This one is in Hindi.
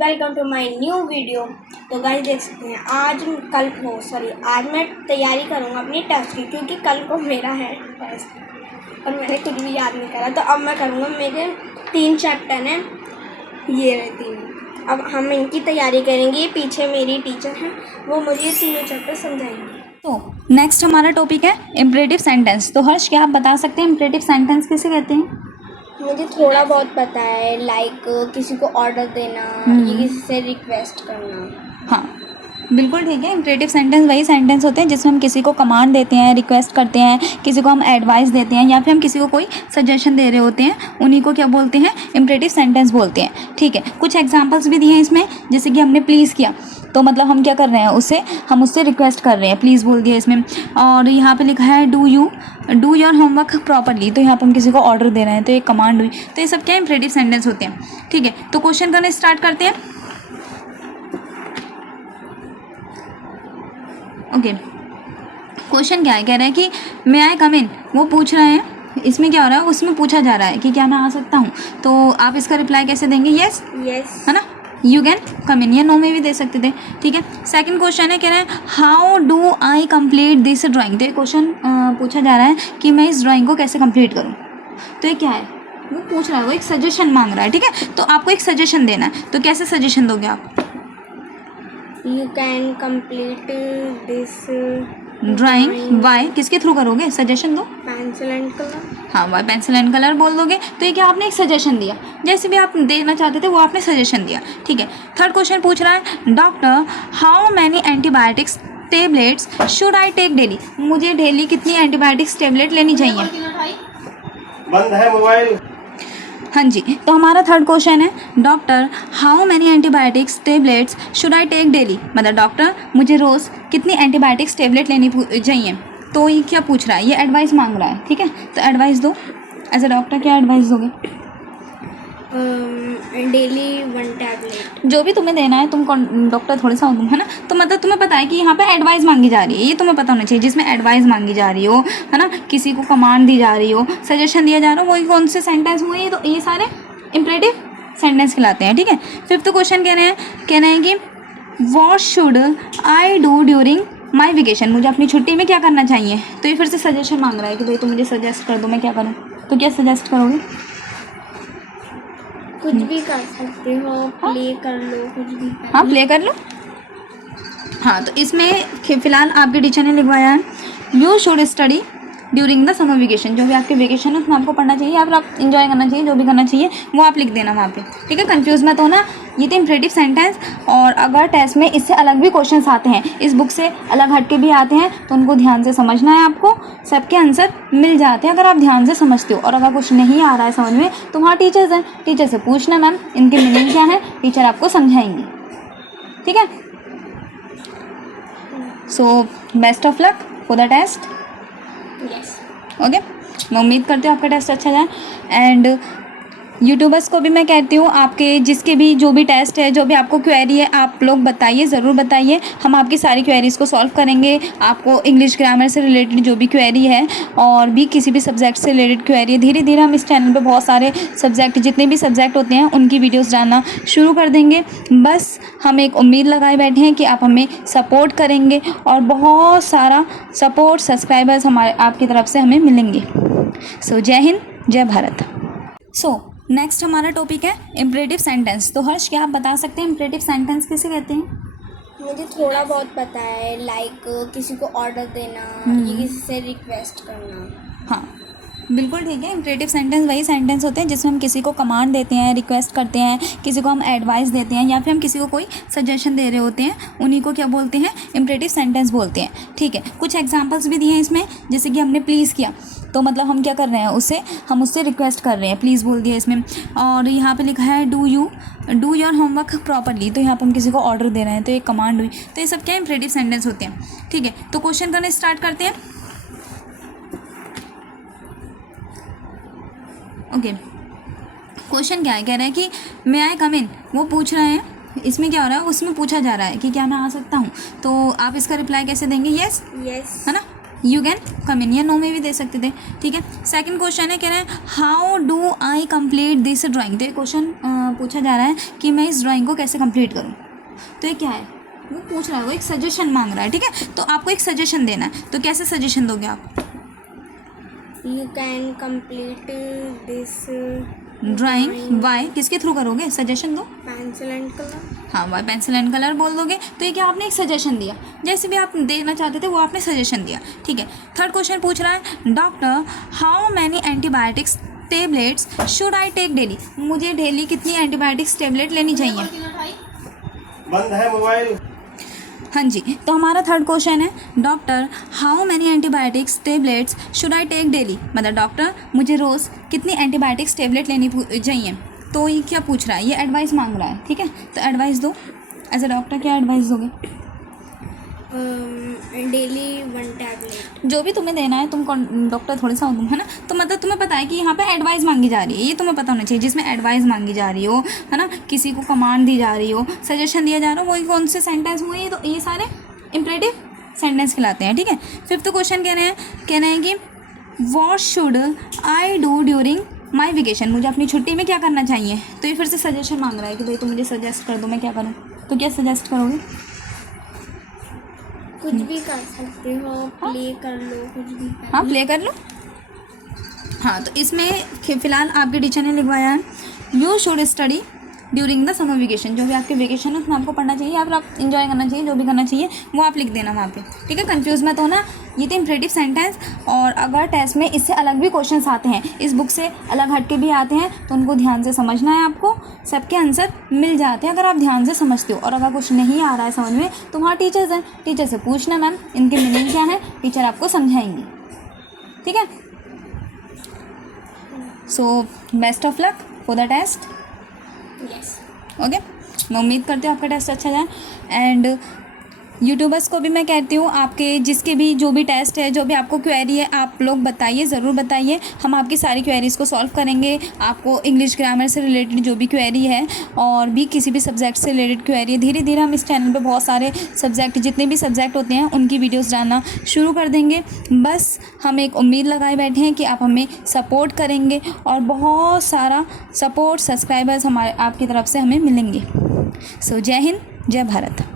Welcome to my new video. तो गाइस देख सकते हैं आज मैं तैयारी करूँगा अपनी टेस्ट की, क्योंकि कल को मेरा है टेस्ट और मैंने कुछ भी याद नहीं करा। तो अब मैं करूँगा, मेरे 3 चैप्टर हैं, ये रहे 3। अब हम इनकी तैयारी करेंगे। पीछे मेरी टीचर हैं, वो मुझे ये तीनों चैप्टर समझाएंगे। तो नेक्स्ट हमारा टॉपिक है इम्परेटिव सेंटेंस। तो हर्ष, क्या आप बता सकते हैं इम्परेटिव सेंटेंस किसे कहते हैं? मुझे थोड़ा बहुत पता है, लाइक किसी को ऑर्डर देना, ये किसी से रिक्वेस्ट करना। हाँ, बिल्कुल ठीक है। इम्परेटिव सेंटेंस वही सेंटेंस होते हैं जिसमें हम किसी को कमांड देते हैं, रिक्वेस्ट करते हैं, किसी को हम एडवाइस देते हैं, या फिर हम किसी को कोई सजेशन दे रहे होते हैं, उन्हीं को क्या बोलते हैं? इम्परेटिव सेंटेंस बोलते हैं। ठीक है, कुछ एग्जांपल्स भी दिए हैं इसमें, जैसे कि हमने प्लीज़ किया, तो मतलब हम क्या कर रहे हैं, हम उससे रिक्वेस्ट कर रहे हैं, प्लीज़ बोल दिया इसमें। और यहाँ पे लिखा है डू योर होमवर्क प्रॉपरली, तो यहाँ पर हम किसी को ऑर्डर दे रहे हैं, तो ये कमांड हुई। तो ये सब क्या इम्परेटिव सेंटेंस होते हैं। ठीक है, तो क्वेश्चन करना स्टार्ट करते हैं। ओके, क्वेश्चन क्या है? कह रहा है कि मे आई कम इन, वो पूछ रहे हैं। इसमें क्या हो रहा है, उसमें पूछा जा रहा है कि क्या मैं आ सकता हूँ। तो आप इसका रिप्लाई कैसे देंगे? यस, है ना, यू कैन कम इन, या नो में भी दे सकते थे। ठीक है, सेकंड क्वेश्चन है, कह रहे हैं how do I complete this drawing. तो ये क्वेश्चन पूछा जा रहा है कि मैं इस ड्राइंग को कैसे कंप्लीट करूँ। तो ये क्या है, वो पूछ रहा है, वो एक सजेशन मांग रहा है। ठीक है, तो आपको एक सजेशन देना है, तो कैसे सजेशन दोगे आप? You can complete this drawing by, किसके थ्रू करोगे? सजेशन दो। Pencil and colour. हाँ, बाय पेंसिल एंड कलर बोल दोगे। तो ये क्या, आपने एक सजेशन दिया, जैसे भी आप देना चाहते थे वो आपने सजेशन दिया। ठीक है, थर्ड क्वेश्चन पूछ रहा है doctor how many antibiotics tablets should I take daily. मुझे डेली कितनी एंटीबायोटिक्स टेबलेट लेनी चाहिए? बंद है मोबाइल। हाँ जी, तो हमारा थर्ड क्वेश्चन है doctor how many antibiotics tablets should I take daily. मतलब डॉक्टर, मुझे रोज़ कितनी एंटीबायोटिक्स टेबलेट लेनी चाहिए। तो ये क्या पूछ रहा है, ये एडवाइस मांग रहा है। ठीक है, तो एडवाइस दो। एज अ डॉक्टर क्या एडवाइस दोगे? Daily 1 tablet. जो भी तुम्हें देना है, तुम डॉक्टर थोड़ा सा हो तुम, है ना, तो मतलब तुम्हें पता है कि यहाँ पे एडवाइस मांगी जा रही है, ये तुम्हें पता होना चाहिए। जिसमें एडवाइस मांगी जा रही हो, है ना, किसी को कमांड दी जा रही हो, सजेशन दिया जा रहा हो, वही कौन से सेंटेंस हुए? तो ये सारे इम्परेटिव सेंटेंस कहलाते हैं। ठीक है, फिफ्थ क्वेश्चन कह रहे हैं कि what should I do during my vacation. मुझे अपनी छुट्टी में क्या करना चाहिए। तो ये फिर से सजेशन मांग रहा है कि भाई तुम मुझे सजेस्ट कर दो, मैं क्या करूँ। तो क्या सजेस्ट करोगे? कुछ भी कर सकते हो, प्ले कर लो, कुछ भी कर हाँ, प्ले कर लो। हाँ, तो इसमें फ़िलहाल आपके टीचर ने लिखवाया है you should study during the summer vacation. जो भी आपके वेकेशन है उसमें आपको पढ़ना चाहिए, या फिर आप इंजॉय करना चाहिए, जो भी करना चाहिए वो आप लिख देना वहाँ पे। ठीक है, कंफ्यूज मत होना। ये थे इम्परेटिव सेंटेंस। और अगर टेस्ट में इससे अलग भी क्वेश्चंस आते हैं, इस बुक से अलग हट के भी आते हैं, तो उनको ध्यान से समझना है। आपको सबके आंसर मिल जाते हैं अगर आप ध्यान से समझते हो। और अगर कुछ नहीं आ रहा है समझ में, तो वहाँ टीचर्स हैं, टीचर से पूछना मैम इनकी मीनिंग क्या है, टीचर आपको समझाएंगे। ठीक है, so best of luck for the test. Yes. Okay, मैं उम्मीद करती हूँ आपका टेस्ट अच्छा जाए। एंड यूट्यूबर्स को भी मैं कहती हूँ, आपके जिसके भी जो भी टेस्ट है, जो भी आपको क्वेरी है, आप लोग बताइए, ज़रूर बताइए। हम आपकी सारी क्वेरीज़ को सॉल्व करेंगे। आपको इंग्लिश ग्रामर से रिलेटेड जो भी क्वेरी है, और भी किसी भी सब्जेक्ट से रिलेटेड क्वेरी है, धीरे धीरे हम इस चैनल पे बहुत सारे सब्जेक्ट, जितने भी सब्जेक्ट होते हैं उनकी वीडियोज़ डालना शुरू कर देंगे। बस हम एक उम्मीद लगाए बैठे हैं कि आप हमें सपोर्ट करेंगे, और बहुत सारा सपोर्ट, सब्सक्राइबर्स हमारे आपकी तरफ से हमें मिलेंगे। सो जय हिंद, जय भारत। सो नेक्स्ट हमारा टॉपिक है इम्परेटिव सेंटेंस। तो हर्ष, क्या आप बता सकते हैं इम्परेटिव सेंटेंस किसे कहते हैं? मुझे थोड़ा बहुत पता है, लाइक किसी को ऑर्डर देना, ये किसी से रिक्वेस्ट करना। हाँ, बिल्कुल ठीक है। इम्परेटिव सेंटेंस वही सेंटेंस होते हैं जिसमें हम किसी को कमांड देते हैं, रिक्वेस्ट करते हैं, किसी को हम एडवाइस देते हैं, या फिर हम किसी को कोई सजेशन दे रहे होते हैं, उन्हीं को क्या बोलते हैं? इम्परेटिव सेंटेंस बोलते हैं। ठीक है, कुछ एग्जांपल्स भी दिए हैं इसमें, जैसे कि हमने प्लीज़ किया, तो मतलब हम क्या कर रहे हैं, हम उससे रिक्वेस्ट कर रहे हैं, प्लीज़ बोल दिया इसमें। और यहाँ पे लिखा है डू योर होमवर्क प्रॉपरली, तो यहाँ पर हम किसी को ऑर्डर दे रहे हैं, तो ये कमांड हुई। तो ये सब क्या इम्परेटिव सेंटेंस होते हैं। ठीक है, तो क्वेश्चन करना स्टार्ट करते हैं। ओके, क्वेश्चन क्या है? कह रहा है कि मे आई कम इन, वो पूछ रहे हैं। इसमें क्या हो रहा है, उसमें पूछा जा रहा है कि क्या मैं आ सकता हूँ। तो आप इसका रिप्लाई कैसे देंगे? यस, यस, है ना, यू कैन कम इन, या नो में भी दे सकते थे, ठीक है। सेकंड क्वेश्चन है, कह रहे हैं how do I complete this drawing. तो ये क्वेश्चन पूछा जा रहा है कि मैं इस ड्राइंग को कैसे कंप्लीट करूँ। तो ये क्या है, वो पूछ रहा है, वो एक सजेशन मांग रहा है, ठीक है। तो आपको एक सजेशन देना है, तो कैसे सजेशन दोगे आप? You can complete this drawing why किसके थ्रू करोगे, सजेशन दो। Pencil and colour. हाँ, वाई पेंसिल एंड कलर बोल दोगे। तो ये क्या, आपने एक सजेशन दिया, जैसे भी आप देना चाहते थे वो आपने सजेशन दिया, ठीक है। थर्ड क्वेश्चन पूछ रहा है doctor how many antibiotics tablets should I take daily. मुझे डेली कितनी एंटीबायोटिक्स टेबलेट लेनी चाहिए। बंद है मोबाइल। हाँ जी, तो हमारा थर्ड क्वेश्चन है doctor how many antibiotics tablets should I take daily. मतलब डॉक्टर मुझे रोज़ कितनी एंटीबायोटिक्स टेबलेट लेनी चाहिए। तो ये क्या पूछ रहा है, ये एडवाइस मांग रहा है, ठीक है। तो एडवाइस दो, एज अ डॉक्टर क्या एडवाइस दोगे? Daily 1 tablet. जो भी तुम्हें देना है, तुम डॉक्टर थोड़ा सा हो तुम, है ना। तो मतलब तुम्हें पता है कि यहाँ पे एडवाइस मांगी जा रही है, ये तुम्हें पता होना चाहिए। जिसमें एडवाइस मांगी जा रही हो, है ना, किसी को कमांड दी जा रही हो, सजेशन दिया जा रहा हो, वही कौन से सेंटेंस हुए, तो ये सारे इंपरेटिव सेंटेंस कहलाते हैं, ठीक है। फिफ्थ क्वेश्चन कह रहे हैं कि what should I do during my vacation. मुझे अपनी छुट्टी में क्या करना चाहिए। तो ये फिर से सजेशन मांग रहा है कि भाई तुम मुझे सजेस्ट कर दो, मैं क्या करूँ। तो क्या सजेस्ट करोगे? कुछ भी कर सकते हो, प्ले कर लो, कुछ भी कर हाँ, प्ले कर लो। हाँ, तो इसमें फ़िलहाल आपके टीचर ने लिखवाया है you should study during the summer vacation. जो भी आपके वेकेशन है उसमें आपको पढ़ना चाहिए, या फिर आप इंजॉय करना चाहिए, जो भी करना चाहिए वो आप लिख देना वहाँ पे, ठीक है। कंफ्यूज मत होना। ये थे इंपरेटिव सेंटेंस। और अगर टेस्ट में इससे अलग भी क्वेश्चंस आते हैं, इस बुक से अलग हट के भी आते हैं, तो उनको ध्यान से समझना है। आपको सबके आंसर मिल जाते हैं अगर आप ध्यान से समझते हो। और अगर कुछ नहीं आ रहा है समझ में, तो वहाँ टीचर्स हैं, टीचर से पूछना मैम इनके मीनिंग क्या है, टीचर आपको समझाएंगी, ठीक है। So best of luck for the test. Yes. Okay, मैं उम्मीद करती हूँ आपका टेस्ट अच्छा जाए। एंड यूट्यूबर्स को भी मैं कहती हूँ, आपके जिसके भी जो भी टेस्ट है, जो भी आपको क्वेरी है, आप लोग बताइए, ज़रूर बताइए। हम आपकी सारी क्वेरीज़ को सॉल्व करेंगे। आपको इंग्लिश ग्रामर से रिलेटेड जो भी क्वेरी है, और भी किसी भी सब्जेक्ट से रिलेटेड क्वेरी है, धीरे धीरे हम इस चैनल पे बहुत सारे सब्जेक्ट, जितने भी सब्जेक्ट होते हैं उनकी वीडियोज़ डालना शुरू कर देंगे। बस हम एक उम्मीद लगाए बैठे हैं कि आप हमें सपोर्ट करेंगे, और बहुत सारा सपोर्ट, सब्सक्राइबर्स हमारे आपकी तरफ से हमें मिलेंगे। सो जय हिंद, जय भारत।